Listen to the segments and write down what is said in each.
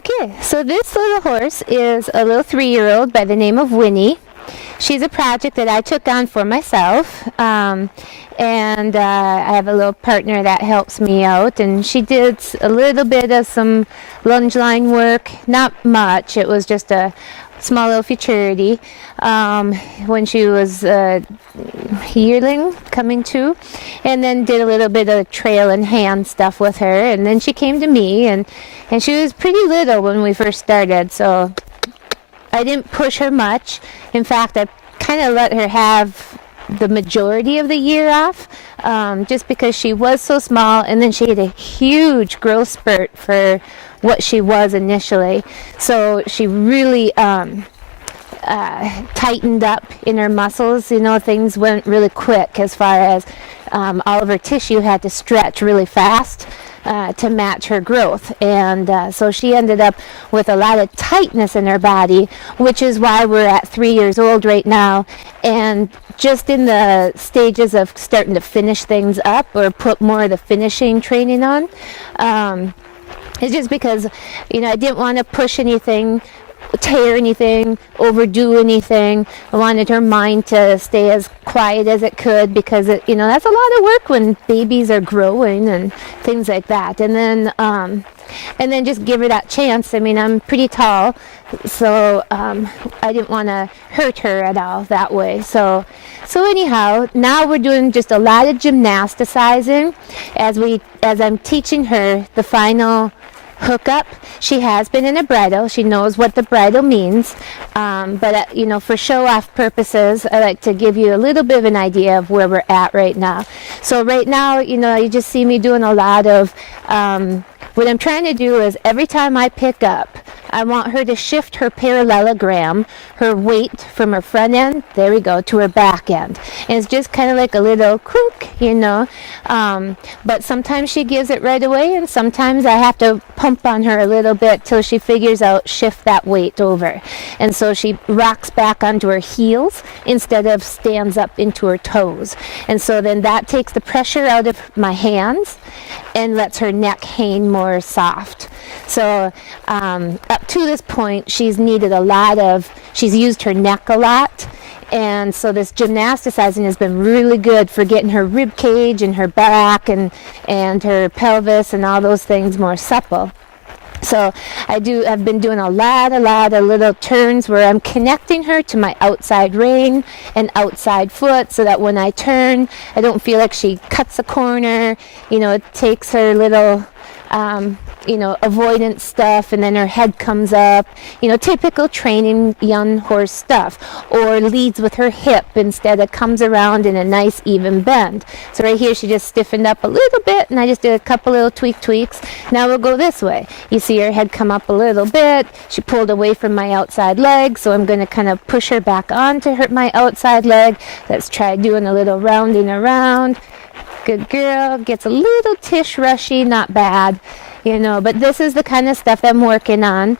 Okay, so this little horse is a little 3-year-old by the name of Winnie. She's a project that I took on for myself, and I have a little partner that helps me out, and she did a little bit of some lunge line work, not much. It was just a small little futurity when she was a yearling coming to, and then did a little bit of trail and hand stuff with her, and then she came to me, and she was pretty little when we first started, so I didn't push her much. In fact, I kind of let her have the majority of the year off, just because she was so small, and then she had a huge growth spurt for what she was initially. So she really tightened up in her muscles. You know, things went really quick as far as all of her tissue had to stretch really fast to match her growth, and so she ended up with a lot of tightness in her body, which is why we're at 3 years old right now, and just in the stages of starting to finish things up or put more of the finishing training on. It's just because, you know, I didn't want to push anything, tear anything, overdo anything. I wanted her mind to stay as quiet as it could, because it, you know, that's a lot of work when babies are growing and things like that. And then just give her that chance. I mean, I'm pretty tall, so I didn't want to hurt her at all that way. So anyhow, now we're doing just a lot of gymnasticizing as I'm teaching her the final hookup. She has been in a bridle. She knows what the bridle means, but you know, for show-off purposes, I like to give you a little bit of an idea of where we're at right now. So right now, you know, you just see me doing a lot of what I'm trying to do is every time I pick up, I want her to shift her parallelogram, her weight from her front end, there we go, to her back end. And it's just kind of like a little crook, you know. But sometimes she gives it right away, and sometimes I have to pump on her a little bit till she figures out shift that weight over. And so she rocks back onto her heels instead of stands up into her toes. And so then that takes the pressure out of my hands and lets her neck hang more soft. So up to this point, she's used her neck a lot. And so this gymnasticizing has been really good for getting her rib cage and her back and her pelvis and all those things more supple. So I've been doing a lot of little turns where I'm connecting her to my outside rein and outside foot, so that when I turn, I don't feel like she cuts a corner. You know, it takes her little avoidance stuff, and then her head comes up, you know, typical training young horse stuff, or leads with her hip instead of comes around in a nice even bend. So right here she just stiffened up a little bit, and I just did a couple little tweaks. Now we'll go this way. You see her head come up a little bit. She pulled away from my outside leg, so I'm going to kind of push her back onto my outside leg. Let's try doing a little rounding around. Good girl. Gets a little tish rushy, not bad. You know, but this is the kind of stuff that I'm working on,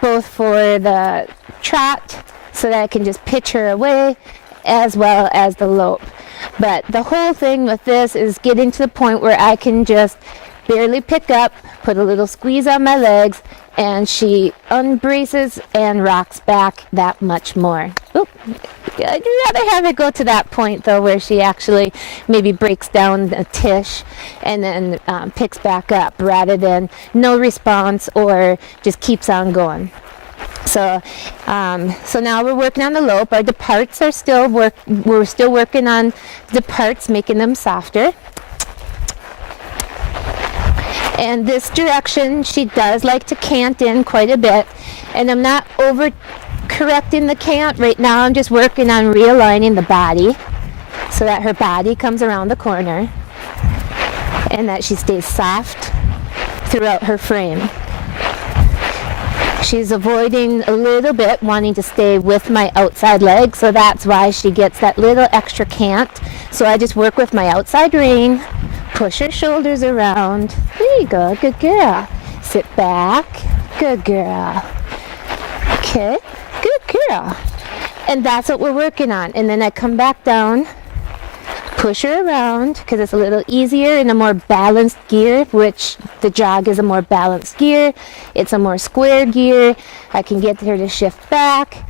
both for the trot, so that I can just pitch her away, as well as the lope. But the whole thing with this is getting to the point where I can just barely pick up, put a little squeeze on my legs, and she unbraces and rocks back that much more. Oop. I'd rather have it go to that point, though, where she actually maybe breaks down a tish and then picks back up, rather than no response or just keeps on going. So now we're working on the lope. Our departs are we're still working on departs, making them softer. And this direction, she does like to cant in quite a bit, and I'm not over correcting the cant right now. I'm just working on realigning the body so that her body comes around the corner and that she stays soft throughout her frame. She's avoiding a little bit, wanting to stay with my outside leg, so that's why she gets that little extra cant. So I just work with my outside rein, push her shoulders around. There you go, good girl. Sit back, good girl. Okay, good girl. And that's what we're working on. And then I come back down push her around because it's a little easier in a more balanced gear, which the jog is a more balanced gear. It's a more square gear. I can get her to shift back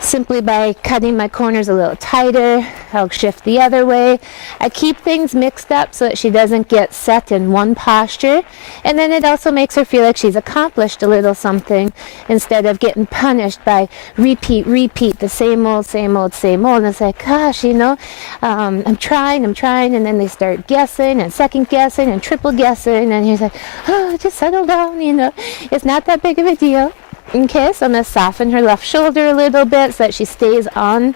simply by cutting my corners a little tighter. I'll shift the other way. I keep things mixed up so that she doesn't get set in one posture, and then it also makes her feel like she's accomplished a little something instead of getting punished by repeat the same old, and it's like, gosh, I'm trying, and then they start guessing and second guessing and triple guessing, and he's like, oh, just settle down, it's not that big of a deal. Okay, so I'm going to soften her left shoulder a little bit so that she stays on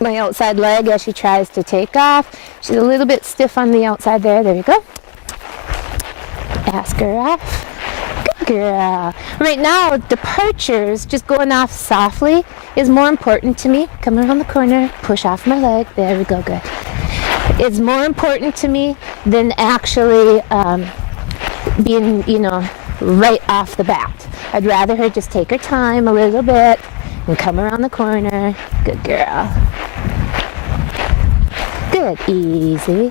my outside leg as she tries to take off. She's a little bit stiff on the outside there. There you go. Ask her off. Good girl. Right now, departures, just going off softly, is more important to me. Come around the corner, push off my leg. There we go, good. It's more important to me than actually being, right off the bat. I'd rather her just take her time a little bit and come around the corner. Good girl. Good, easy.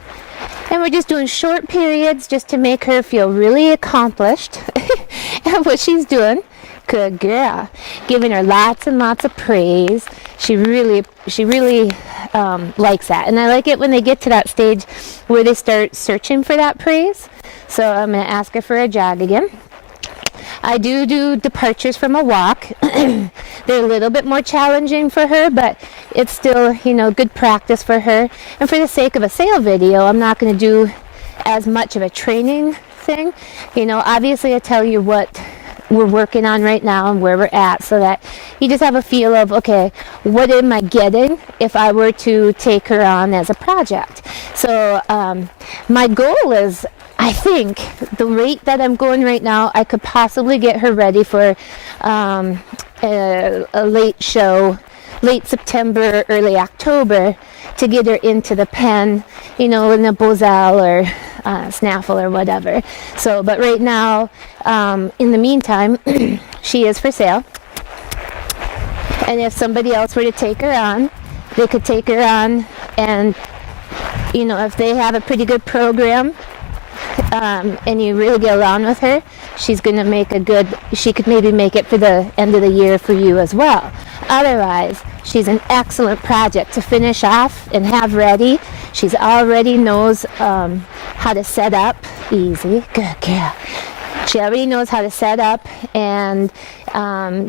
And we're just doing short periods just to make her feel really accomplished at what she's doing. Good girl. Giving her lots and lots of praise. She really likes that. And I like it when they get to that stage where they start searching for that praise. So I'm going to ask her for a jog again. I do departures from a walk. They're a little bit more challenging for her, but it's still, good practice for her. And for the sake of a sale video, I'm not going to do as much of a training thing. Obviously I tell you what we're working on right now and where we're at so that you just have a feel of, okay, what am I getting if I were to take her on as a project? So my goal is, I think the rate that I'm going right now, I could possibly get her ready for a late show, late September, early October, to get her into the pen, in a Bozell or Snaffle or whatever. So, but right now, in the meantime, she is for sale. And if somebody else were to take her on, they could take her on, and, if they have a pretty good program, and you really get along with her, she's going to she could maybe make it for the end of the year for you as well. Otherwise, she's an excellent project to finish off and have ready. She's already knows how to set up. Easy. Good girl. She already knows how to set up and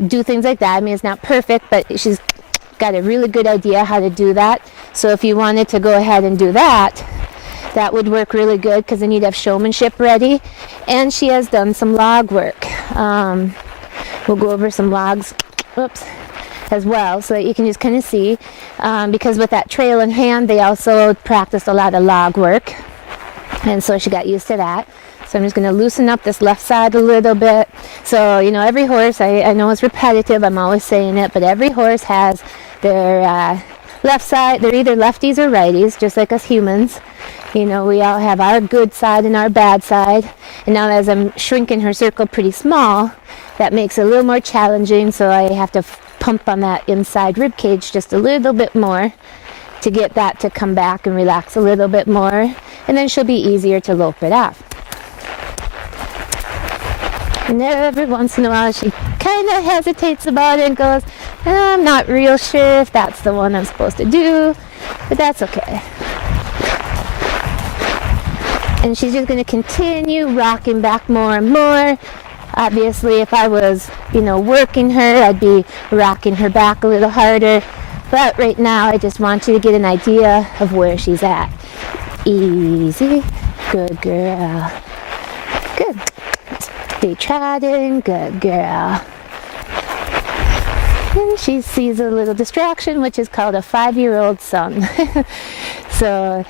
do things like that. I mean, it's not perfect, but she's got a really good idea how to do that. So if you wanted to go ahead and do that, that would work really good because then you'd have showmanship ready. And she has done some log work. We'll go over some logs as well so that you can just kind of see. Because with that trail in hand, they also practiced a lot of log work. And so she got used to that. So I'm just going to loosen up this left side a little bit. So, every horse, I know it's repetitive, I'm always saying it, but every horse has their left side. They're either lefties or righties, just like us humans. We all have our good side and our bad side. And now as I'm shrinking her circle pretty small, that makes it a little more challenging. So I have to pump on that inside rib cage just a little bit more to get that to come back and relax a little bit more. And then she'll be easier to lope it off. And every once in a while she kind of hesitates about it and goes, I'm not real sure if that's the one I'm supposed to do, but that's okay. And she's just going to continue rocking back more and more. Obviously, if I was, working her, I'd be rocking her back a little harder. But right now, I just want you to get an idea of where she's at. Easy. Good girl. Good. Stay trotting. Good girl. And she sees a little distraction, which is called a 5-year-old son. So,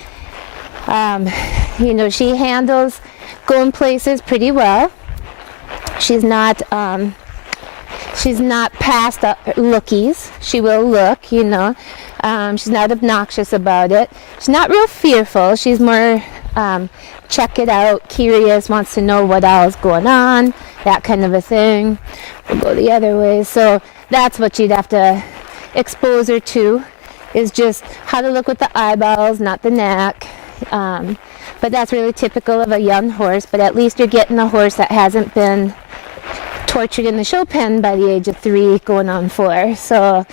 she handles going places pretty well. She's not past lookies. She will look, she's not obnoxious about it. She's not real fearful. She's more check it out, curious, wants to know what all is going on, that kind of a thing. We'll go the other way. So that's what you'd have to expose her to. is just how to look with the eyeballs, not the neck. But that's really typical of a young horse, but at least you're getting a horse that hasn't been tortured in the show pen by the age of 3 going on 4. So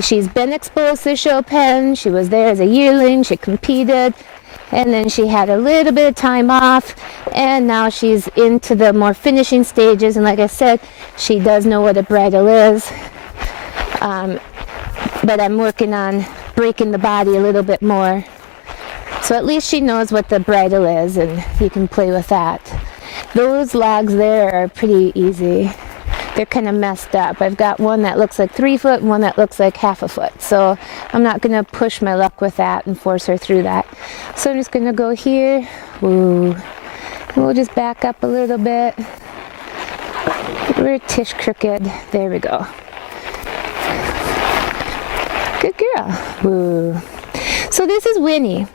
she's been exposed to the show pen. She was there as a yearling. She competed, and then she had a little bit of time off, and now she's into the more finishing stages. And like I said, she does know what a bridle is, but I'm working on breaking the body a little bit more, so at least she knows what the bridle is, and you can play with that. Those logs there are pretty easy. They're kind of messed up. I've got one that looks like 3 foot and one that looks like 1/2 foot. So I'm not going to push my luck with that and force her through that. So I'm just going to go here. Ooh. And we'll just back up a little bit. We're Tish crooked. There we go. Good girl. Ooh. So this is Winnie.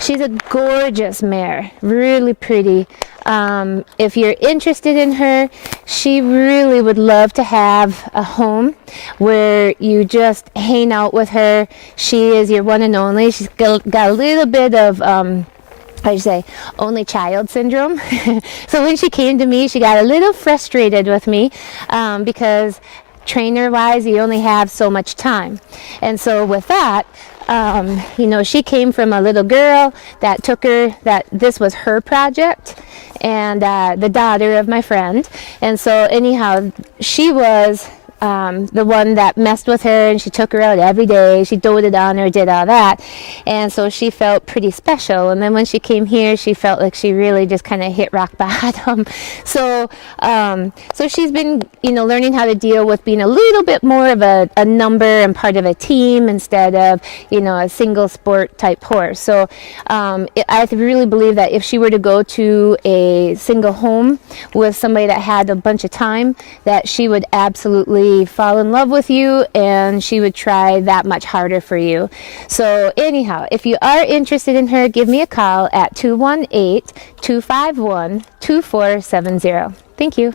She's a gorgeous mare, really pretty. If you're interested in her, she really would love to have a home where you just hang out with her. She is your one and only. She's got a little bit of, only child syndrome. So when she came to me, she got a little frustrated with me because trainer-wise, you only have so much time. And so with that, she came from a little girl that took her, that this was her project, and the daughter of my friend. And so anyhow, she was the one that messed with her, and she took her out every day. She doted on her, did all that. And so she felt pretty special. And then when she came here, she felt like she really just kind of hit rock bottom. So she's been, learning how to deal with being a little bit more of a number and part of a team instead of, a single sport type horse. So I really believe that if she were to go to a single home with somebody that had a bunch of time, that she would absolutely fall in love with you, and she would try that much harder for you. So anyhow, if you are interested in her, give me a call at 218-251-2470. Thank you.